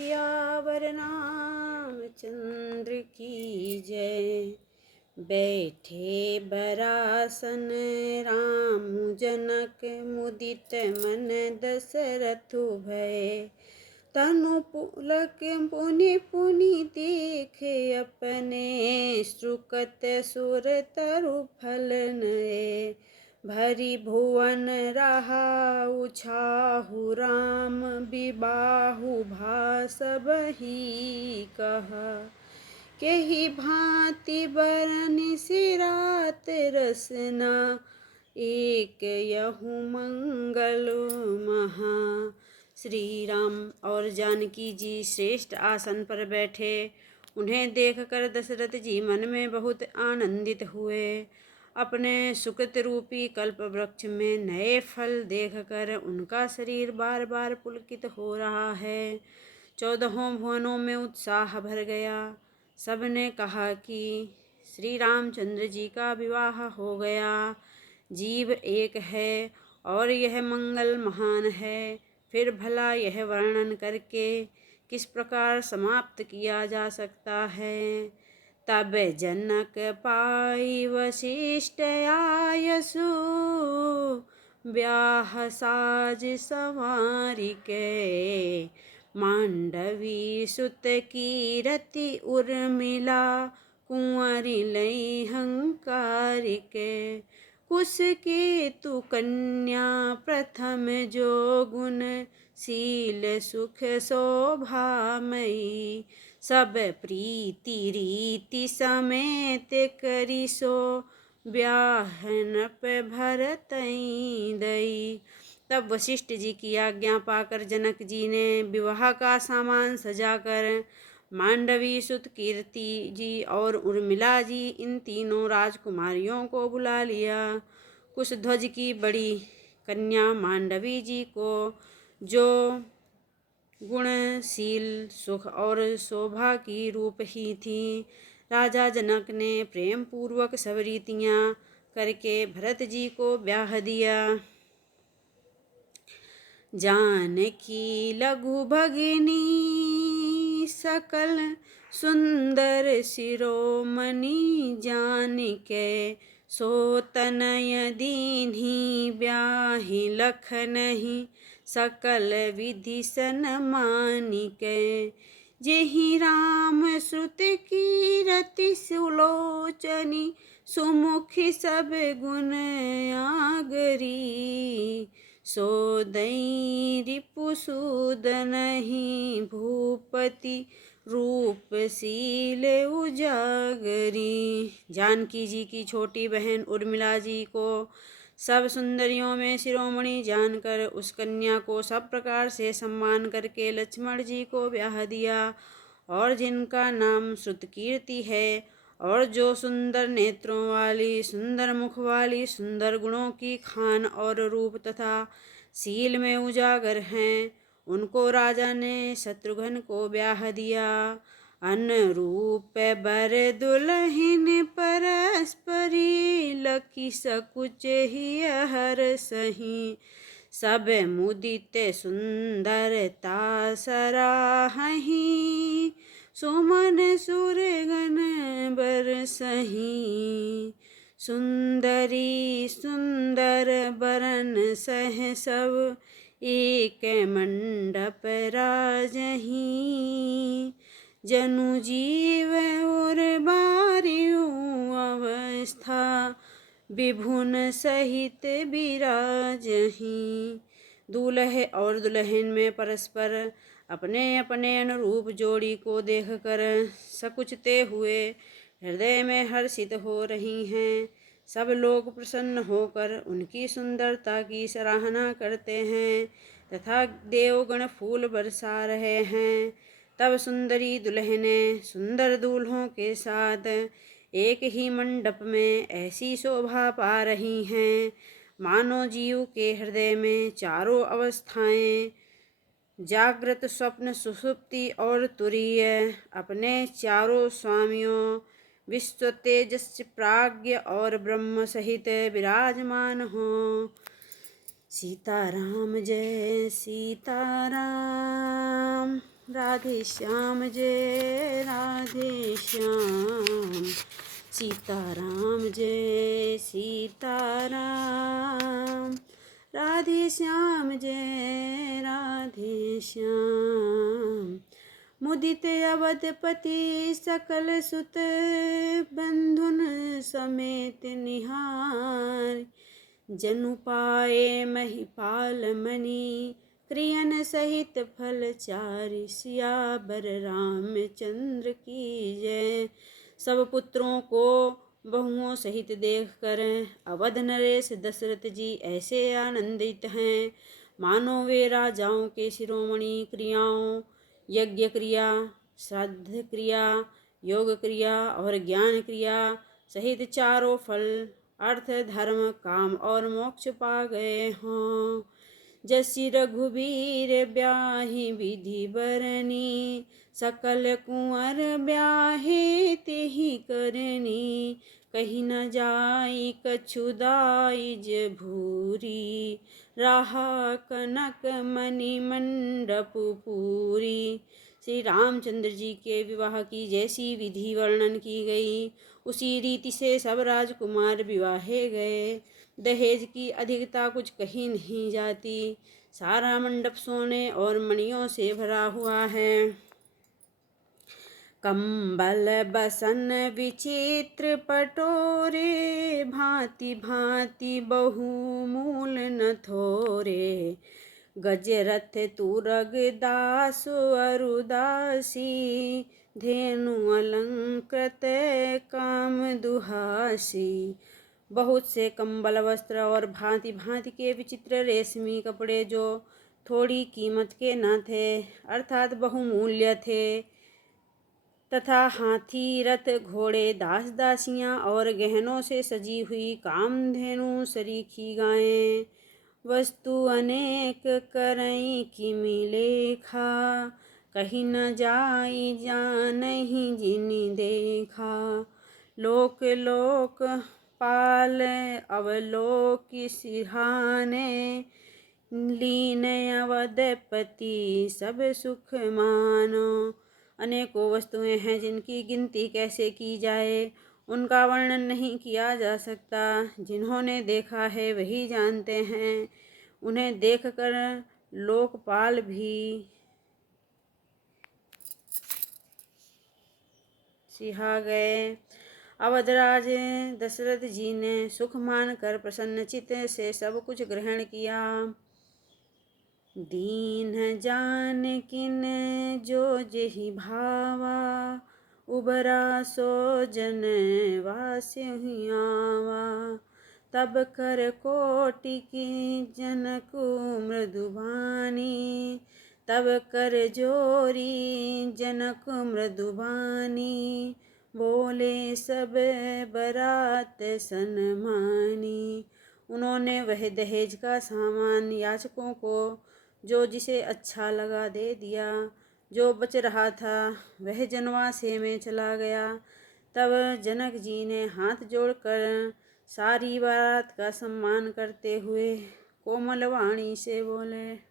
सियावर रामचंद्र की जय। बैठे बरासन राम जनक मुदित मन दशरथ भय। तनु पुलक पुनि पुनि देख अपने सुकत सुर तरु फल नए। भरी भुवन रहा उछाहु राम बिबाहु भासबहि कहा। केहि भांति बरनि सिरात रसना एक यहु मंगल महा। श्री राम और जानकी जी श्रेष्ठ आसन पर बैठे। उन्हें देखकर दशरथ जी मन में बहुत आनंदित हुए। अपने सुकृत रूपी कल्प वृक्ष में नए फल देखकर उनका शरीर बार बार पुलकित हो रहा है। 14 भुवनों में उत्साह भर गया। सबने कहा कि श्री रामचंद्र जी का विवाह हो गया। जीव एक है और यह मंगल महान है। फिर भला यह वर्णन करके किस प्रकार समाप्त किया जा सकता है। तब जनक पाई वशिष्ठ आयसु ब्याह साज संवारिके। मांडवी सुत कीरति उर्मिला कुंवरी लई हंकारिके। कुश केतु कन्या प्रथम जो गुण शील सुख शोभामयी। सब प्रीति रीति समेत करिसो ब्याह नप भरतई दई। तब वशिष्ठ जी की आज्ञा पाकर जनक जी ने विवाह का सामान सजाकर मांडवी सुत कीर्ति जी और उर्मिला जी इन तीनों राजकुमारियों को बुला लिया। कुशध्वज की बड़ी कन्या मांडवी जी को जो गुणशील सुख और शोभा की रूप ही थी। राजा जनक ने प्रेम पूर्वक सब रीतियां करके भरत जी को ब्याह दिया। जानकी लघु भगिनी सकल सुंदर शिरोमणि जानिके। सोतनय दीन्ही ब्याहि लखनहि सकल विधि सन्मानिके। जेहि राम श्रुत कीरति सुलोचनी सुमुखी सब गुण आगरी। सो दई रिपुसूदनहि भूपति रूपशील उजागरी। जानकी जी की छोटी बहन उर्मिला जी को सब सुंदरियों में शिरोमणि जानकर उस कन्या को सब प्रकार से सम्मान करके लक्ष्मण जी को ब्याह दिया। और जिनका नाम श्रुतकीर्ति है और जो सुंदर नेत्रों वाली सुंदर मुख वाली सुंदर गुणों की खान और रूप तथा शील में उजागर हैं, उनको राजा ने शत्रुघ्न को ब्याह दिया। अनुरूप बर दुल्हन परस्परी लखी सकुच ही हर सही। सब मुदित सुंदरता सराहहि सुमन सुरगन बरसहि। सुंदरी सुंदर बरन सह सब एक मंडप राजहि। जनु जीव और बारियु अवस्था विभुन सहित विराजहि। दूल्हे और दुल्हन में परस्पर अपने अपने अनुरूप जोड़ी को देखकर सकुचते हुए हृदय में हर्षित हो रही हैं। सब लोग प्रसन्न होकर उनकी सुंदरता की सराहना करते हैं तथा देवगण फूल बरसा रहे हैं। तब सुंदरी दुल्हनें सुंदर दूल्हों के साथ एक ही मंडप में ऐसी शोभा पा रही हैं मानो जीव के हृदय में चारों अवस्थाएं जागृत स्वप्न सुषुप्ति और तुरीय अपने चारों स्वामियों विश्व तेजस् प्राज्ञ और ब्रह्म सहित विराजमान हों। सीताराम जय सीताराम। राधे श्याम जय राधे श्याम, सीताराम जय सीताराम, राधे श्याम जय राधे श्याम। मुदित अवधपति सकल सुत, बंधुन समेत निहार, जनु पाए महिपाल मणि, क्रियन सहित फल चारि, सियावर रामचंद्र की जय। सब पुत्रों को बहुओं सहित देख कर अवध नरेश दशरथ जी ऐसे आनंदित हैं, मानो वे राजाओं के शिरोमणि क्रियाओं, यज्ञ क्रिया, श्राद्ध क्रिया, योग क्रिया और ज्ञान क्रिया सहित चारों फल अर्थ धर्म काम और मोक्ष पा गए हों। जसि रघुबीर ब्याहि विधि बरनी, सकल कुंवर ब्याहे तेहि करनी, कहीं न जाई कछु दाइज भूरी, राहा कनक मणि मंडप पूरी। श्री रामचंद्र जी के विवाह की जैसी विधि वर्णन की गई, उसी रीति से सब राजकुमार विवाहे गए। दहेज की अधिकता कुछ कहीं नहीं जाती, सारा मंडप सोने और मणियों से भरा हुआ है। कंबल बसन विचित्र पटोरे, भांति भांति बहुमूल न थोरे, गजरथ तुरग दास अरुदासी, धेनु अलंकृत काम दुहासी। बहुत से कंबल वस्त्र और भांति भांति के विचित्र रेशमी कपड़े जो थोड़ी कीमत के न थे अर्थात बहुमूल्य थे, तथा हाथी रथ घोड़े दास दासियां और गहनों से सजी हुई कामधेनु सरीखी गायें, वस्तु अनेक करई किमि लेखा, कहीं न जाई जानहि जिनि देखा। लोक लोक पाल अवलोक सिरहाने, लीन अवधपति सब सुख मानो। अनेकों वस्तुएं हैं जिनकी गिनती कैसे की जाए, उनका वर्णन नहीं किया जा सकता। जिन्होंने देखा है वही जानते हैं, उन्हें देखकर लोकपाल भी सिहा गए। अवधराज दशरथ जी ने सुख मानकर प्रसन्नचित से सब कुछ ग्रहण किया। दीन जानकिन जो जेहि भावा, उबरा सो जन वास्यहि आवा, तब कर कोटि की जनकु मृदुबानी, तब कर जोरी जनक मृदुबानी, बोले सब बरात सन्मानी। उन्होंने वह दहेज का सामान याचकों को जो जिसे अच्छा लगा दे दिया। जो बच रहा था वह जनवासे में चला गया। तब जनक जी ने हाथ जोड़कर सारी बारात का सम्मान करते हुए कोमल वाणी से बोले।